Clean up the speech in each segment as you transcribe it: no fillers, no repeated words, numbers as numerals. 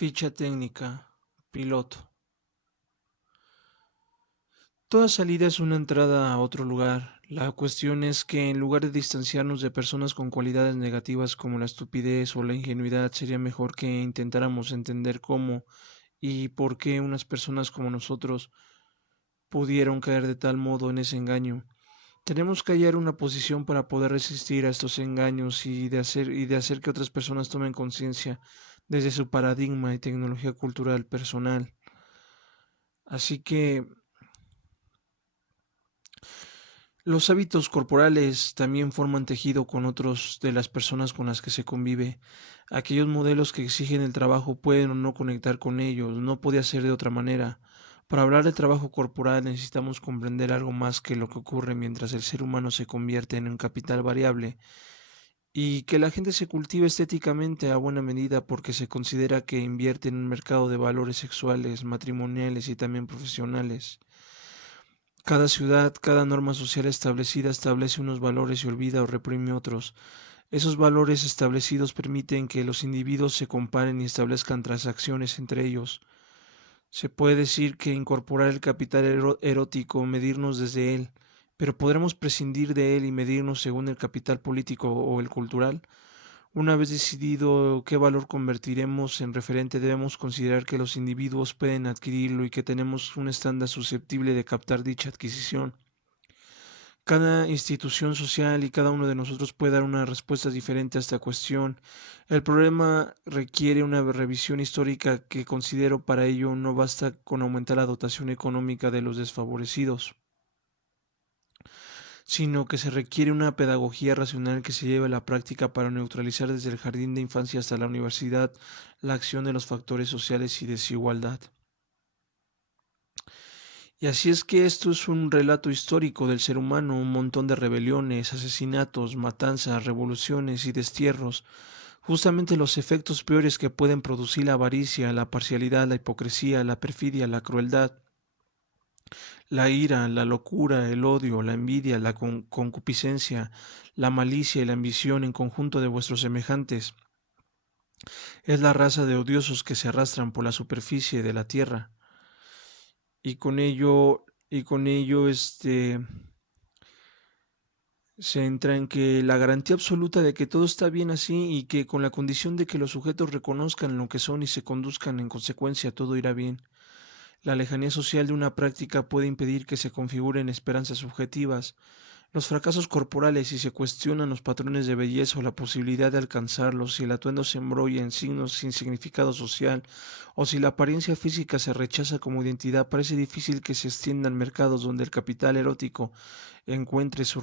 Ficha técnica. Piloto. Toda salida es una entrada a otro lugar. La cuestión es que en lugar de distanciarnos de personas con cualidades negativas como la estupidez o la ingenuidad, sería mejor que intentáramos entender cómo y por qué unas personas como nosotros pudieron caer de tal modo en ese engaño. Tenemos que hallar una posición para poder resistir a estos engaños y de hacer que otras personas tomen conciencia desde su paradigma y tecnología cultural personal. Así que los hábitos corporales también forman tejido con otros de las personas con las que se convive. Aquellos modelos que exigen el trabajo pueden o no conectar con ellos, no podía ser de otra manera. Para hablar de trabajo corporal necesitamos comprender algo más que lo que ocurre mientras el ser humano se convierte en un capital variable y que la gente se cultiva estéticamente a buena medida porque se considera que invierte en un mercado de valores sexuales, matrimoniales y también profesionales. Cada ciudad, cada norma social establecida establece unos valores y olvida o reprime otros. Esos valores establecidos permiten que los individuos se comparen y establezcan transacciones entre ellos. Se puede decir que incorporar el capital erótico, medirnos desde él, pero ¿podremos prescindir de él y medirnos según el capital político o el cultural? Una vez decidido qué valor convertiremos en referente, debemos considerar que los individuos pueden adquirirlo y que tenemos un estándar susceptible de captar dicha adquisición. Cada institución social y cada uno de nosotros puede dar una respuesta diferente a esta cuestión. El problema requiere una revisión histórica que considero para ello no basta con aumentar la dotación económica de los desfavorecidos, sino que se requiere una pedagogía racional que se lleve a la práctica para neutralizar desde el jardín de infancia hasta la universidad la acción de los factores sociales y desigualdad. Y así es que esto es un relato histórico del ser humano, un montón de rebeliones, asesinatos, matanzas, revoluciones y destierros, justamente los efectos peores que pueden producir la avaricia, la parcialidad, la hipocresía, la perfidia, la crueldad, la ira, la locura, el odio, la envidia, la concupiscencia, la malicia y la ambición en conjunto de vuestros semejantes. Es la raza de odiosos que se arrastran por la superficie de la tierra y con ello se entra en que la garantía absoluta de que todo está bien así y que con la condición de que los sujetos reconozcan lo que son y se conduzcan en consecuencia, todo irá bien. La lejanía social de una práctica puede impedir que se configuren esperanzas subjetivas, los fracasos corporales si se cuestionan los patrones de belleza o la posibilidad de alcanzarlos, si el atuendo se embrolla en signos sin significado social, o si la apariencia física se rechaza como identidad, parece difícil que se extiendan mercados donde el capital erótico encuentre su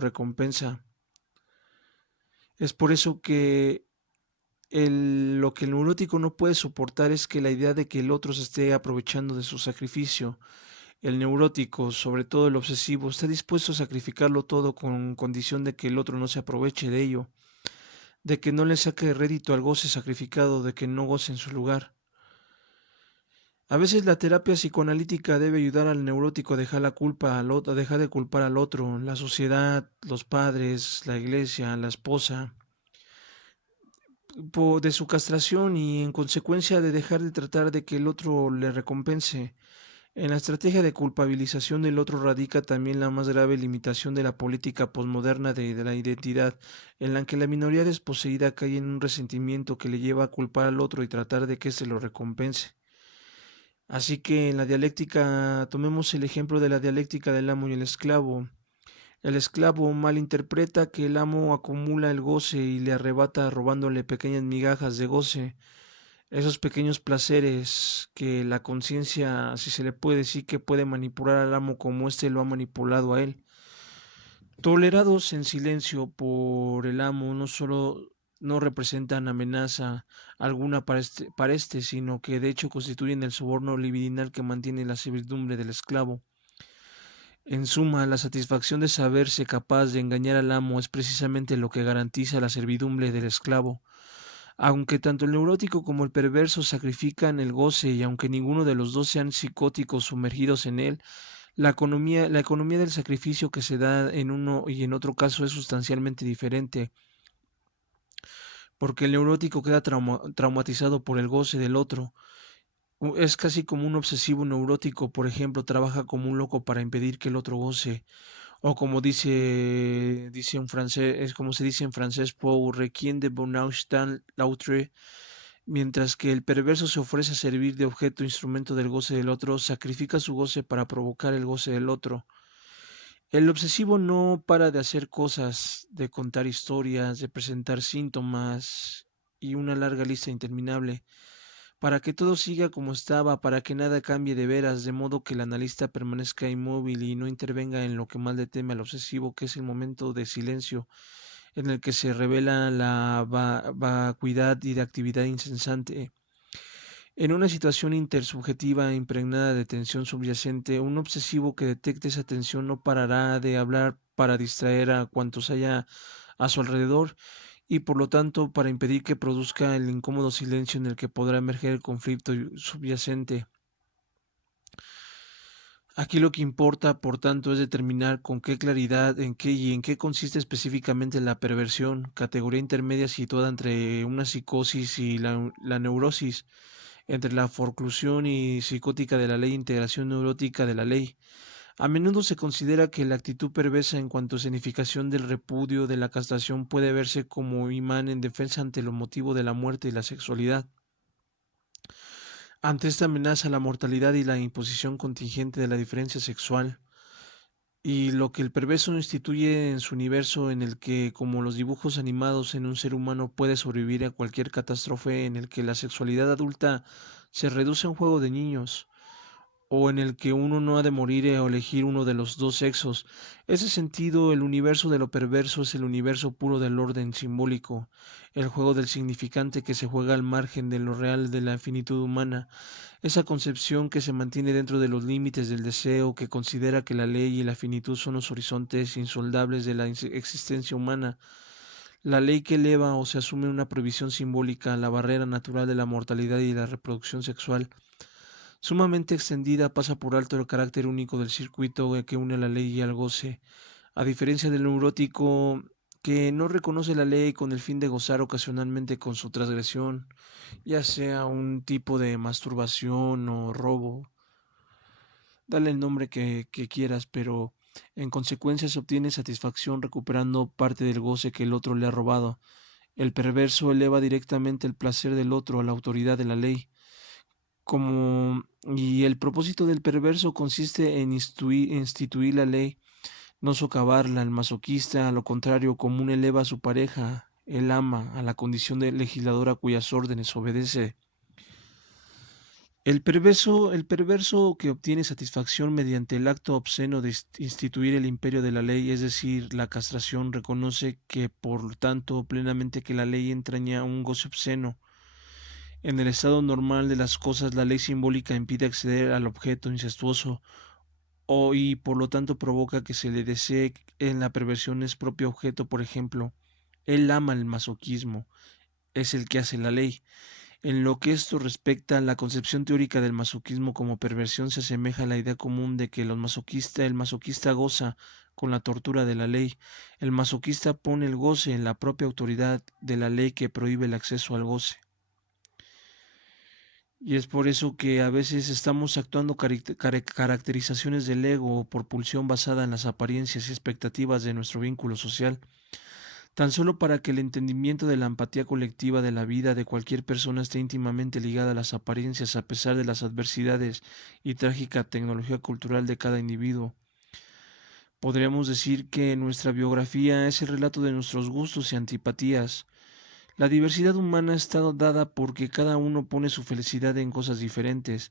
recompensa. Es por eso que lo que el neurótico no puede soportar es que la idea de que el otro se esté aprovechando de su sacrificio. El neurótico, sobre todo el obsesivo, está dispuesto a sacrificarlo todo con condición de que el otro no se aproveche de ello, de que no le saque rédito al goce sacrificado, de que no goce en su lugar. A veces la terapia psicoanalítica debe ayudar al neurótico a dejar la culpa al otro, a dejar de culpar al otro, la sociedad, los padres, la iglesia, la esposa, de su castración y en consecuencia de dejar de tratar de que el otro le recompense. En la estrategia de culpabilización del otro radica también la más grave limitación de la política posmoderna de la identidad, en la que la minoría desposeída cae en un resentimiento que le lleva a culpar al otro y tratar de que éste lo recompense. Así que en la dialéctica, tomemos el ejemplo de la dialéctica del amo y el esclavo. El esclavo malinterpreta que el amo acumula el goce y le arrebata robándole pequeñas migajas de goce, esos pequeños placeres que la conciencia, si se le puede decir, que puede manipular al amo como éste lo ha manipulado a él. Tolerados en silencio por el amo, no solo no representan amenaza alguna para este, sino que de hecho constituyen el soborno libidinal que mantiene la servidumbre del esclavo. En suma, la satisfacción de saberse capaz de engañar al amo es precisamente lo que garantiza la servidumbre del esclavo. Aunque tanto el neurótico como el perverso sacrifican el goce y aunque ninguno de los dos sean psicóticos sumergidos en él, la economía del sacrificio que se da en uno y en otro caso es sustancialmente diferente. porque el neurótico queda traumatizado por el goce del otro. Es casi como un obsesivo neurótico, por ejemplo, trabaja como un loco para impedir que el otro goce, o como dice un francés, es como se dice en francés, pour requiem de bonheur dans l'autre, mientras que el perverso se ofrece a servir de objeto instrumento del goce del otro, sacrifica su goce para provocar el goce del otro. El obsesivo no para de hacer cosas, de contar historias, de presentar síntomas y una larga lista interminable, para que todo siga como estaba, para que nada cambie de veras, de modo que el analista permanezca inmóvil y no intervenga en lo que más le teme al obsesivo, que es el momento de silencio en el que se revela la vacuidad y de actividad incesante. En una situación intersubjetiva impregnada de tensión subyacente, un obsesivo que detecte esa tensión no parará de hablar para distraer a cuantos haya a su alrededor y por lo tanto para impedir que produzca el incómodo silencio en el que podrá emerger el conflicto subyacente. Aquí lo que importa, por tanto, es determinar con qué claridad, en qué y en qué consiste específicamente la perversión, categoría intermedia situada entre una psicosis y la neurosis, entre la forclusión y psicótica de la ley e integración neurótica de la ley. A menudo se considera que la actitud perversa en cuanto a significación del repudio de la castración puede verse como imán en defensa ante lo motivo de la muerte y la sexualidad. Ante esta amenaza, la mortalidad y la imposición contingente de la diferencia sexual, y lo que el perverso instituye en su universo en el que, como los dibujos animados en un ser humano, puede sobrevivir a cualquier catástrofe en el que la sexualidad adulta se reduce a un juego de niños, o en el que uno no ha de morir o elegir uno de los dos sexos. Ese sentido, el universo de lo perverso es el universo puro del orden simbólico, el juego del significante que se juega al margen de lo real de la finitud humana, esa concepción que se mantiene dentro de los límites del deseo, que considera que la ley y la finitud son los horizontes insondables de la existencia humana, la ley que eleva o se asume una prohibición simbólica, la barrera natural de la mortalidad y la reproducción sexual, sumamente extendida, pasa por alto el carácter único del circuito que une a la ley y al goce, a diferencia del neurótico que no reconoce la ley con el fin de gozar ocasionalmente con su transgresión, ya sea un tipo de masturbación o robo, dale el nombre que quieras, pero en consecuencia se obtiene satisfacción recuperando parte del goce que el otro le ha robado. El perverso eleva directamente el placer del otro a la autoridad de la ley, y el propósito del perverso consiste en instituir la ley, no socavarla. El masoquista, a lo contrario, común eleva a su pareja, él ama, a la condición de legislador a cuyas órdenes obedece. El perverso que obtiene satisfacción mediante el acto obsceno de instituir el imperio de la ley, es decir, la castración, reconoce que, por tanto, plenamente que la ley entraña un goce obsceno. En el estado normal de las cosas, la ley simbólica impide acceder al objeto incestuoso y por lo tanto provoca que se le desee. En la perversión es propio objeto, por ejemplo. Él ama el masoquismo, es el que hace la ley. En lo que esto respecta, la concepción teórica del masoquismo como perversión se asemeja a la idea común de que el masoquista goza con la tortura de la ley. El masoquista pone el goce en la propia autoridad de la ley que prohíbe el acceso al goce. Y es por eso que a veces estamos actuando caracterizaciones del ego por pulsión basada en las apariencias y expectativas de nuestro vínculo social, tan solo para que el entendimiento de la empatía colectiva de la vida de cualquier persona esté íntimamente ligada a las apariencias a pesar de las adversidades y trágica tecnología cultural de cada individuo. Podríamos decir que nuestra biografía es el relato de nuestros gustos y antipatías. La diversidad humana está dada porque cada uno pone su felicidad en cosas diferentes.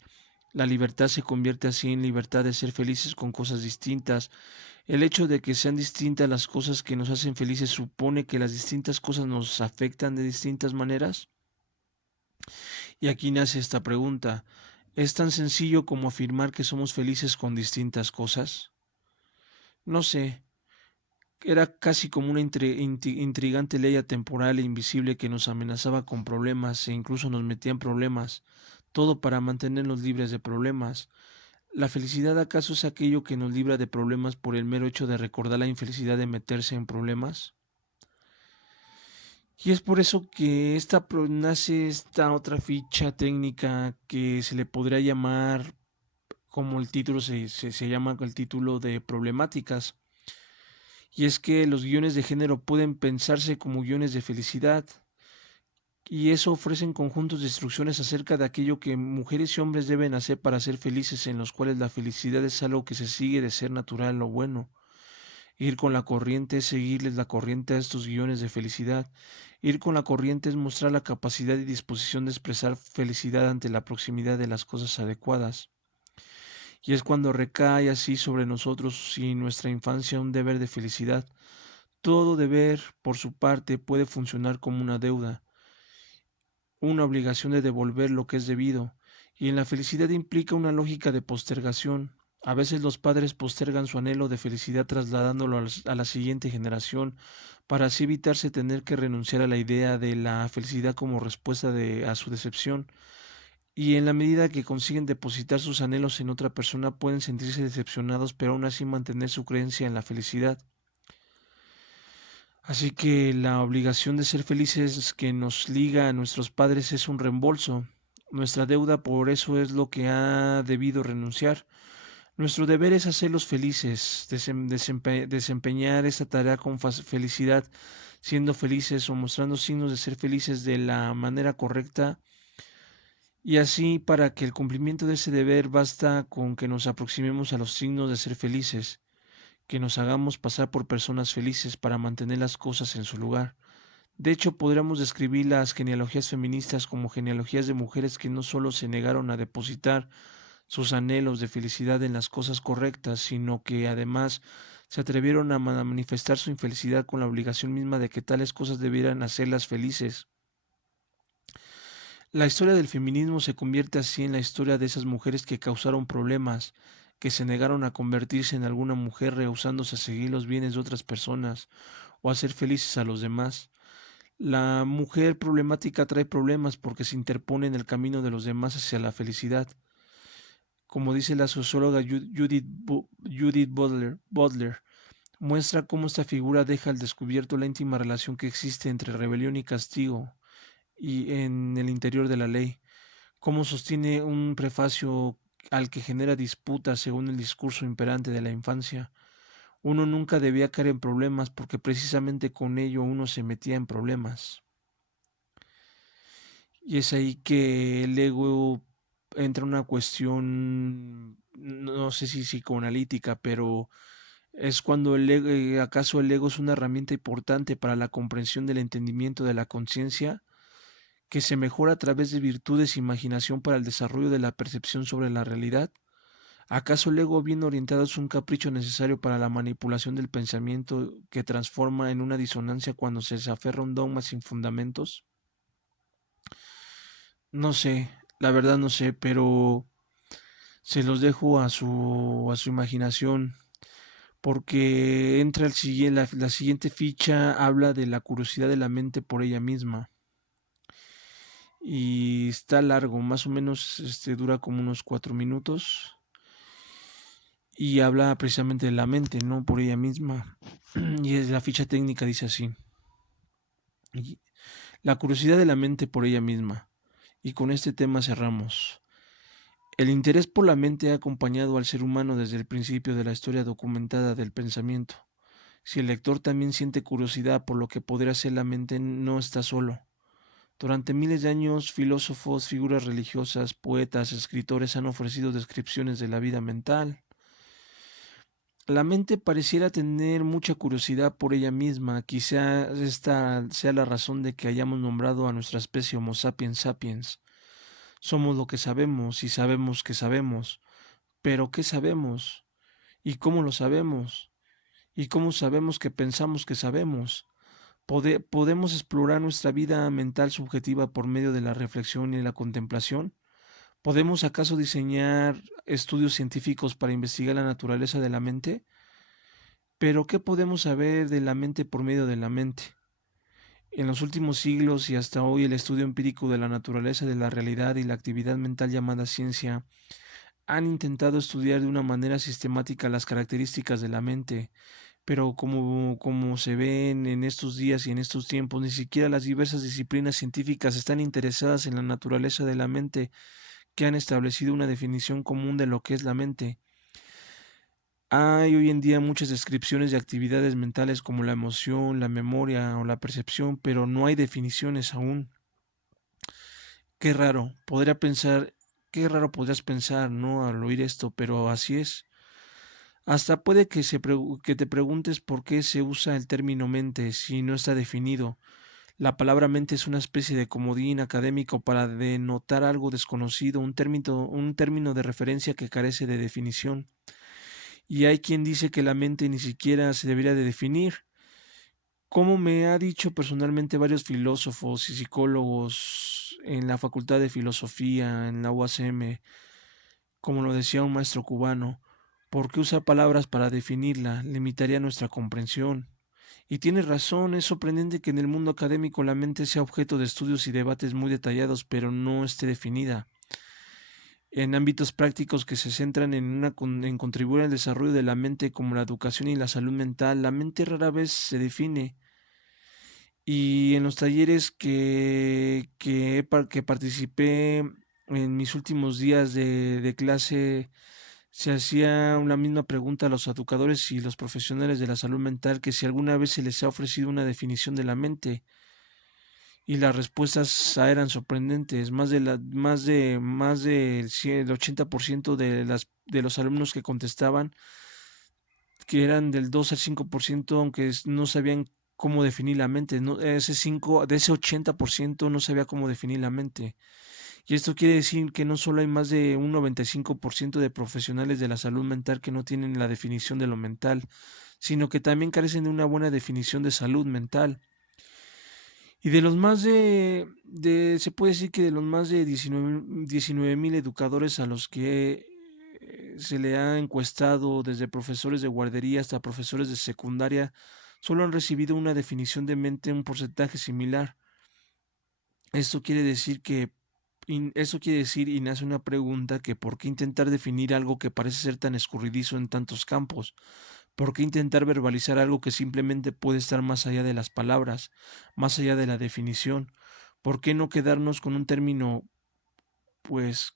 La libertad se convierte así en libertad de ser felices con cosas distintas. El hecho de que sean distintas las cosas que nos hacen felices supone que las distintas cosas nos afectan de distintas maneras. Y aquí nace esta pregunta. ¿Es tan sencillo como afirmar que somos felices con distintas cosas? No sé, era casi como una intrigante ley atemporal e invisible que nos amenazaba con problemas e incluso nos metía en problemas, todo para mantenernos libres de problemas. ¿La felicidad acaso es aquello que nos libra de problemas por el mero hecho de recordar la infelicidad de meterse en problemas? Y es por eso que nace esta otra ficha técnica que se le podría llamar, como el título se llama el título de problemáticas. Y es que los guiones de género pueden pensarse como guiones de felicidad, y eso ofrecen conjuntos de instrucciones acerca de aquello que mujeres y hombres deben hacer para ser felices, en los cuales la felicidad es algo que se sigue de ser natural o bueno. Ir con la corriente es seguirles la corriente a estos guiones de felicidad. Ir con la corriente es mostrar la capacidad y disposición de expresar felicidad ante la proximidad de las cosas adecuadas. Y es cuando recae así sobre nosotros y nuestra infancia un deber de felicidad. Todo deber, por su parte, puede funcionar como una deuda, una obligación de devolver lo que es debido, y en la felicidad implica una lógica de postergación. A veces los padres postergan su anhelo de felicidad trasladándolo a la siguiente generación, para así evitarse tener que renunciar a la idea de la felicidad como respuesta a su decepción, y en la medida que consiguen depositar sus anhelos en otra persona pueden sentirse decepcionados pero aún así mantener su creencia en la felicidad. Así que la obligación de ser felices que nos liga a nuestros padres es un reembolso. Nuestra deuda por eso es lo que ha debido renunciar. Nuestro deber es hacerlos felices, desempeñar esta tarea con felicidad, siendo felices o mostrando signos de ser felices de la manera correcta. Y así, para que el cumplimiento de ese deber basta con que nos aproximemos a los signos de ser felices, que nos hagamos pasar por personas felices para mantener las cosas en su lugar. De hecho, podríamos describir las genealogías feministas como genealogías de mujeres que no solo se negaron a depositar sus anhelos de felicidad en las cosas correctas, sino que además se atrevieron a manifestar su infelicidad con la obligación misma de que tales cosas debieran hacerlas felices. La historia del feminismo se convierte así en la historia de esas mujeres que causaron problemas, que se negaron a convertirse en alguna mujer rehusándose a seguir los bienes de otras personas o a hacer felices a los demás. La mujer problemática trae problemas porque se interpone en el camino de los demás hacia la felicidad. Como dice la socióloga Judith Butler, muestra cómo esta figura deja al descubierto la íntima relación que existe entre rebelión y castigo y en el interior de la ley, cómo sostiene un prefacio al que genera disputas según el discurso imperante de la infancia. Uno nunca debía caer en problemas porque precisamente con ello uno se metía en problemas. Y es ahí que el ego entra en una cuestión, no sé si psicoanalítica, pero es cuando acaso el ego es una herramienta importante para la comprensión del entendimiento de la conciencia, que se mejora a través de virtudes e imaginación para el desarrollo de la percepción sobre la realidad. ¿Acaso el ego bien orientado es un capricho necesario para la manipulación del pensamiento que transforma en una disonancia cuando se aferra a un dogma sin fundamentos? No sé, la verdad no sé, pero se los dejo a su imaginación, porque entra la siguiente ficha, habla de la curiosidad de la mente por ella misma. Y está largo, más o menos dura como unos 4 minutos. Y habla precisamente de la mente, ¿no? Por ella misma. Y es la ficha técnica dice así. La curiosidad de la mente por ella misma. Y con este tema cerramos. El interés por la mente ha acompañado al ser humano desde el principio de la historia documentada del pensamiento. Si el lector también siente curiosidad por lo que podría ser la mente, no está solo. Durante miles de años, filósofos, figuras religiosas, poetas, escritores han ofrecido descripciones de la vida mental. La mente pareciera tener mucha curiosidad por ella misma. Quizá esta sea la razón de que hayamos nombrado a nuestra especie Homo sapiens sapiens. Somos lo que sabemos y sabemos que sabemos. Pero ¿qué sabemos? ¿Y cómo lo sabemos? ¿Y cómo sabemos que pensamos que sabemos? ¿Podemos explorar nuestra vida mental subjetiva por medio de la reflexión y la contemplación? ¿Podemos acaso diseñar estudios científicos para investigar la naturaleza de la mente? Pero ¿qué podemos saber de la mente por medio de la mente? En los últimos siglos y hasta hoy el estudio empírico de la naturaleza de la realidad y la actividad mental llamada ciencia han intentado estudiar de una manera sistemática las características de la mente, pero como se ven en estos días y en estos tiempos, ni siquiera las diversas disciplinas científicas están interesadas en la naturaleza de la mente, que han establecido una definición común de lo que es la mente. Hay hoy en día muchas descripciones de actividades mentales como la emoción, la memoria o la percepción, pero no hay definiciones aún. Qué raro, qué raro podrías pensar, ¿no? Al oír esto, pero así es. Hasta puede que te preguntes por qué se usa el término mente si no está definido. La palabra mente es una especie de comodín académico para denotar algo desconocido, un término de referencia que carece de definición. Y hay quien dice que la mente ni siquiera se debería de definir. Como me ha dicho personalmente varios filósofos y psicólogos en la Facultad de Filosofía, en la UACM, como lo decía un maestro cubano, ¿por qué usar palabras para definirla? Limitaría nuestra comprensión. Y tiene razón, es sorprendente que en el mundo académico la mente sea objeto de estudios y debates muy detallados, pero no esté definida. En ámbitos prácticos que se centran en contribuir al desarrollo de la mente como la educación y la salud mental, la mente rara vez se define. Y en los talleres que participé en mis últimos días de clase, se hacía la misma pregunta a los educadores y los profesionales de la salud mental, que si alguna vez se les ha ofrecido una definición de la mente, y las respuestas eran sorprendentes. Más del el 80% de los alumnos que contestaban, que eran del 2 al 5%, aunque no sabían cómo definir la mente. No, de ese 80% no sabía cómo definir la mente. Y esto quiere decir que no solo hay más de un 95% de profesionales de la salud mental que no tienen la definición de lo mental, sino que también carecen de una buena definición de salud mental. Y de los se puede decir que de los más de 19,000 educadores a los que se le ha encuestado, desde profesores de guardería hasta profesores de secundaria, solo han recibido una definición de mente en un porcentaje similar. Esto quiere decir eso quiere decir y nace una pregunta: que ¿por qué intentar definir algo que parece ser tan escurridizo en tantos campos? ¿Por qué intentar verbalizar algo que simplemente puede estar más allá de las palabras, más allá de la definición? ¿Por qué no quedarnos con un término, pues,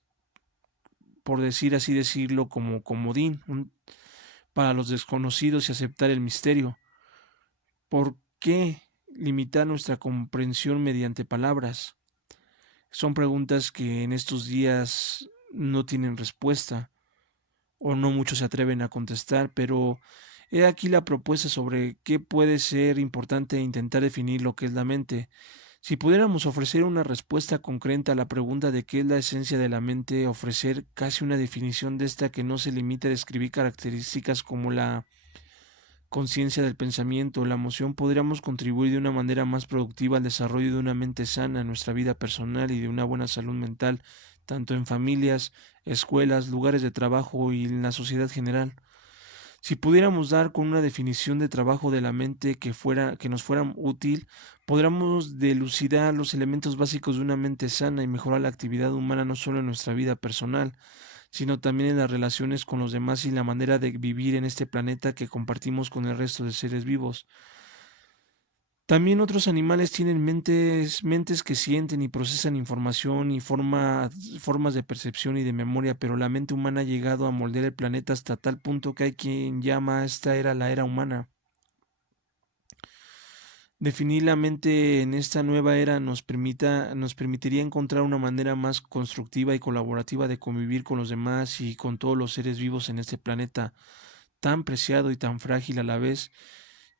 por decir así decirlo, como comodín, para los desconocidos y aceptar el misterio? ¿Por qué limitar nuestra comprensión mediante palabras? Son preguntas que en estos días no tienen respuesta, o no muchos se atreven a contestar, pero he aquí la propuesta sobre qué puede ser importante intentar definir lo que es la mente. Si pudiéramos ofrecer una respuesta concreta a la pregunta de qué es la esencia de la mente, ofrecer casi una definición de esta que no se limite a describir características como la conciencia del pensamiento o la emoción, podríamos contribuir de una manera más productiva al desarrollo de una mente sana en nuestra vida personal y de una buena salud mental, tanto en familias, escuelas, lugares de trabajo y en la sociedad general. Si pudiéramos dar con una definición de trabajo de la mente que nos fuera útil, podríamos dilucidar los elementos básicos de una mente sana y mejorar la actividad humana no solo en nuestra vida personal, sino también en las relaciones con los demás y la manera de vivir en este planeta que compartimos con el resto de seres vivos. También otros animales tienen mentes que sienten y procesan información y formas de percepción y de memoria, pero la mente humana ha llegado a moldear el planeta hasta tal punto que hay quien llama a esta era la era humana. Definir la mente en esta nueva era nos permitiría encontrar una manera más constructiva y colaborativa de convivir con los demás y con todos los seres vivos en este planeta tan preciado y tan frágil a la vez,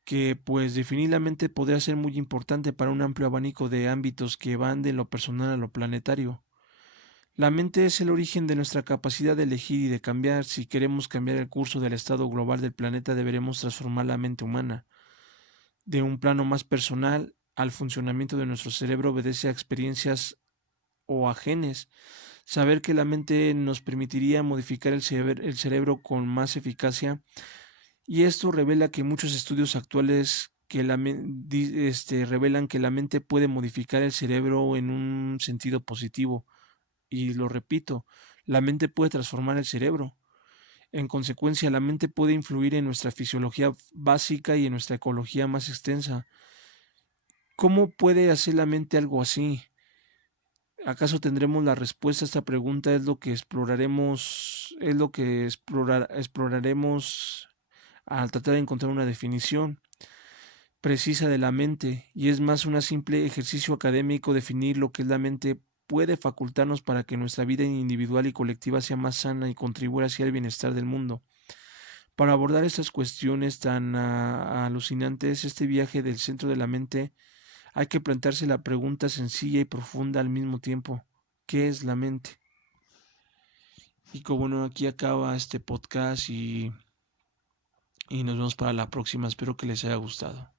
que pues definir la mente podría ser muy importante para un amplio abanico de ámbitos que van de lo personal a lo planetario. La mente es el origen de nuestra capacidad de elegir y de cambiar. Si queremos cambiar el curso del estado global del planeta, deberemos transformar la mente humana. De un plano más personal, al funcionamiento de nuestro cerebro obedece a experiencias o a genes. Saber que la mente nos permitiría modificar el cerebro con más eficacia, y esto revela que muchos estudios actuales revelan que la mente puede modificar el cerebro en un sentido positivo. Y lo repito, la mente puede transformar el cerebro. En consecuencia, la mente puede influir en nuestra fisiología básica y en nuestra ecología más extensa. ¿Cómo puede hacer la mente algo así? ¿Acaso tendremos la respuesta a esta pregunta? Exploraremos al tratar de encontrar una definición precisa de la mente, y es más un simple ejercicio académico definir lo que es la mente puede facultarnos para que nuestra vida individual y colectiva sea más sana y contribuya hacia el bienestar del mundo. Para abordar estas cuestiones tan alucinantes, este viaje del centro de la mente, hay que plantearse la pregunta sencilla y profunda al mismo tiempo: ¿qué es la mente? Y como bueno, aquí acaba este podcast y nos vemos para la próxima. Espero que les haya gustado.